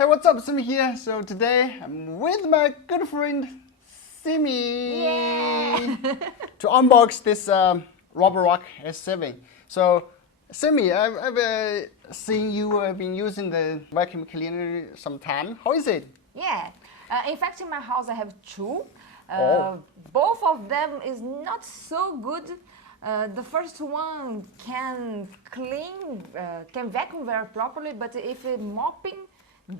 Hey, what's up, Cymye here. So today I'm with my good friend Cymye to unbox this Roborock S7. So Cymye, I've seen you have been using the vacuum cleaner some time. How is it? Yeah, in fact in my house I have two. Oh. Both of them is not so good. The first one can clean, can vacuum very properly, but if it mopping,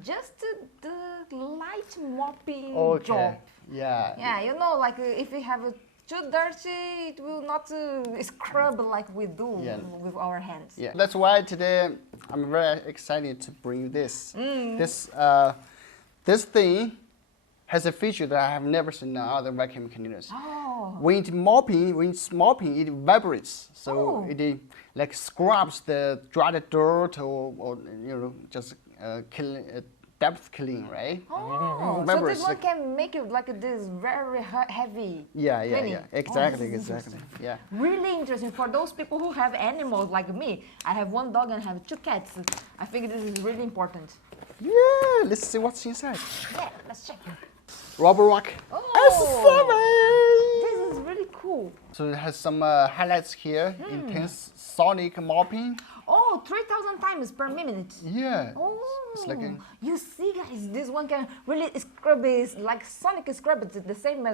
just the light mopping job. Yeah. Yeah, you know, like if we have it too dirty, it will not scrub like we do with our hands. Yeah. That's why today I'm very excited to bring you this. This thing has a feature that I have never seen in other vacuum cleaners. Oh. When it's mopping, it vibrates. So it like scrubs the dried dirt or just depth clean, right? Oh, so this one can make it like this very heavy. Yeah, exactly. Yeah. Really interesting for those people who have animals like me. I have one dog and I have two cats. I think this is really important. Yeah, let's see what's inside. Yeah, let's check. Roborock S7. This is really cool. So it has some highlights here. Intense sonic mopping. Oh, 3,000 times per minute. Yeah. Oh, it's like you see, guys, this one can really scrub. It's like sonic scrub. It's the same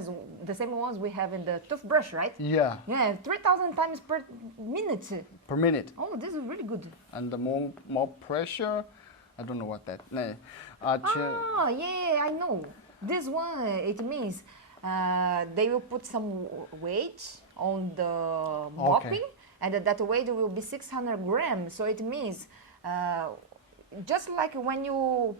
ones we have in the toothbrush, right? Yeah. Yeah, 3,000 times per minute. Per minute. Oh, this is really good. And the more pressure. I don't know what that. No. Oh, yeah, I know. This one, it means they will put some weight on the mopping, and that weight will be 600 grams. So it means just like when you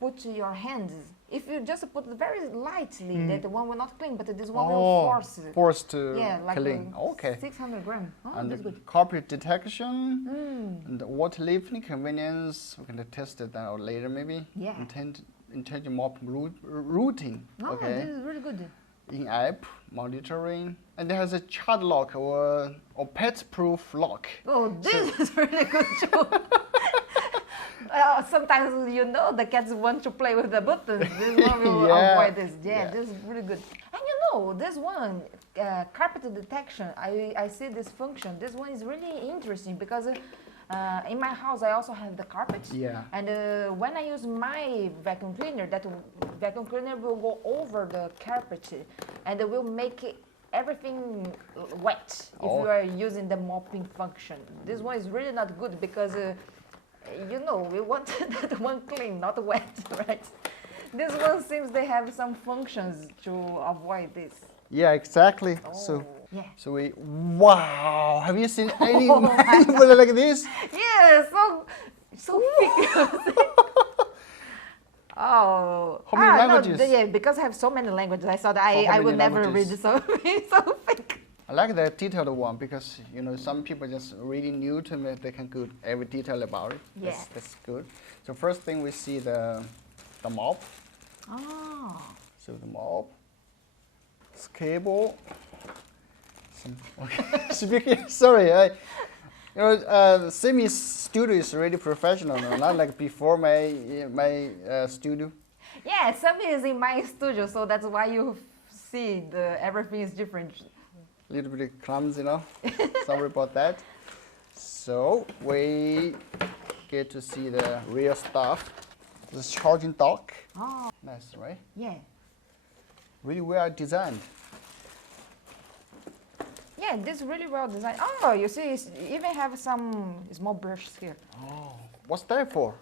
put your hands, if you just put very lightly, that one will not clean, but this one will force to like clean. 600 grams. Oh, and that's good. carpet detection and the water lifting convenience. We're going to test it out later, maybe. Yeah. Intelligent mop routing. Oh, this is really good. In-app monitoring, and it has a child lock or pet-proof lock. Oh, this is really good too. Sometimes the cats want to play with the buttons. This one will avoid this. Yeah, this is really good. And this one, carpet detection. I see this function. This one is really interesting because. In my house, I also have the carpet. Yeah. And when I use my vacuum cleaner, that vacuum cleaner will go over the carpet and it will make everything wet if you are using the mopping function. This one is really not good because, we want that one clean, not wet, right? This one seems they have some functions to avoid this. Yeah, exactly. So wow, have you seen anyone like this? Yeah, so thick. Oh. How many languages? No, because I have so many languages, I thought I would never read so thick. I like the detailed one because, some people just really new to me, they can go every detail about it. Yeah. That's good. So first thing we see the mop. Oh. So the mop. This cable. Speaking, sorry, Cymye's studio is really professional, not like before my studio. Yeah, Cymye is in my studio, so that's why you see everything is different. A little bit clumsy, Sorry about that. So we get to see the real stuff. This charging dock. Oh, nice, right? Yeah. Really well designed. Yeah, this is really well designed. Oh, you see, it even have some small brushes here. Oh, what's that for?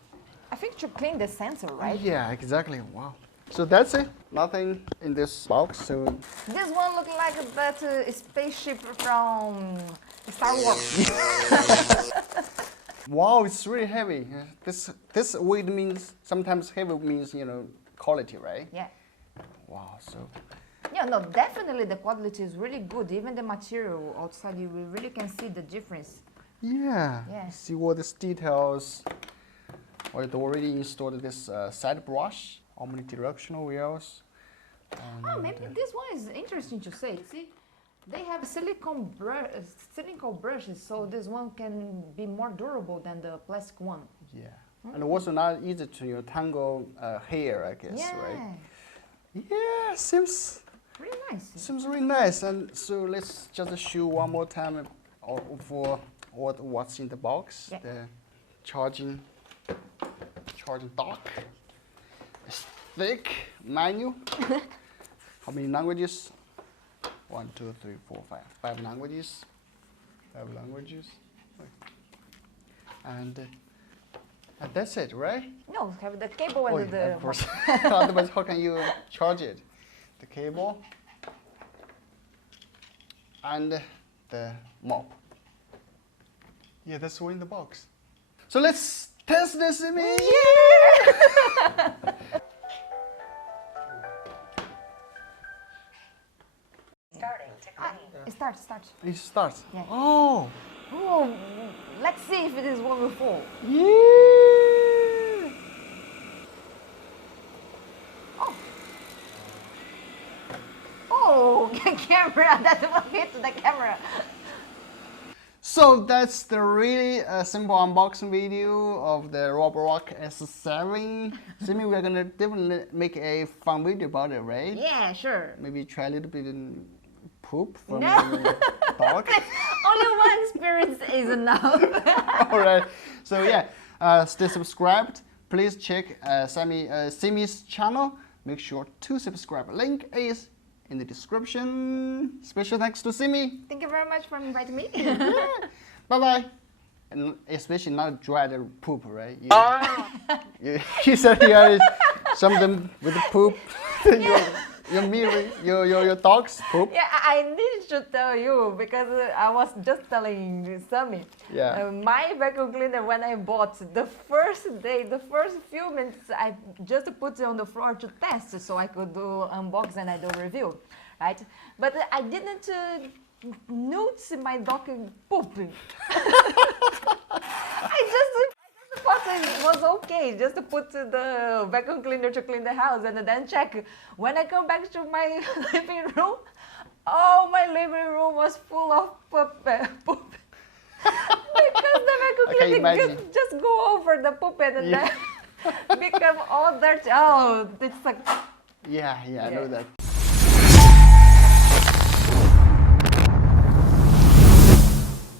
I think to clean the sensor, right? Yeah, exactly. Wow. So that's it. Nothing in this box. So this one looks like that spaceship from Star Wars. Wow, it's really heavy. This weight means sometimes heavy means quality, right? Yeah. Wow. So. Yeah, no, definitely the quality is really good. Even the material outside, you really can see the difference. Yeah. See all these details. It already installed this side brush, omnidirectional wheels. Maybe this one is interesting to say. See, they have silicone brushes, so this one can be more durable than the plastic one. Yeah. And also not easy to tangle hair, I guess, right? Yeah, seems Really nice. Seems really nice. And so let's just show one more time for what's in the box. Yeah. The charging dock. It's thick manual. How many languages? 1, 2, 3, 4, 5. 5 languages. 5 languages. And that's it, right? No, have the cable and the. Of course. Otherwise, how can you charge it? The cable and the mop. Yeah, that's all in the box. So let's test this, Cymye. Yeah! Starting to clean. It starts. It starts. Yeah. Oh. Oh, let's see if it is what will fall. Yeah. Oh, camera! That will hit the camera. So that's the really simple unboxing video of the Roborock S7. Cymye, we're gonna definitely make a fun video about it, right? Yeah, sure. Maybe try a little bit in poop from No. the dog. Only one experience is enough. All right. So yeah, stay subscribed. Please check Cymye's channel. Make sure to subscribe. Link is in the description. Special thanks to Cymye. Thank you very much for inviting me. Bye bye. And especially not dry the poop, right? You said here is something with the poop. Your dog's poop. Yeah, I need to tell you because I was just telling Cymye. Yeah. My vacuum cleaner, when I bought the first day, the first few minutes, I just put it on the floor to test so I could do unbox and I do review, right? But I didn't notice my dog pooping. I just thought it was okay just to put the vacuum cleaner to clean the house and then check. When I come back to my living room, oh, my living room was full of poop. Because the vacuum cleaner just go over the poop and then become all dirty. Oh, it's like... Yeah, I know that.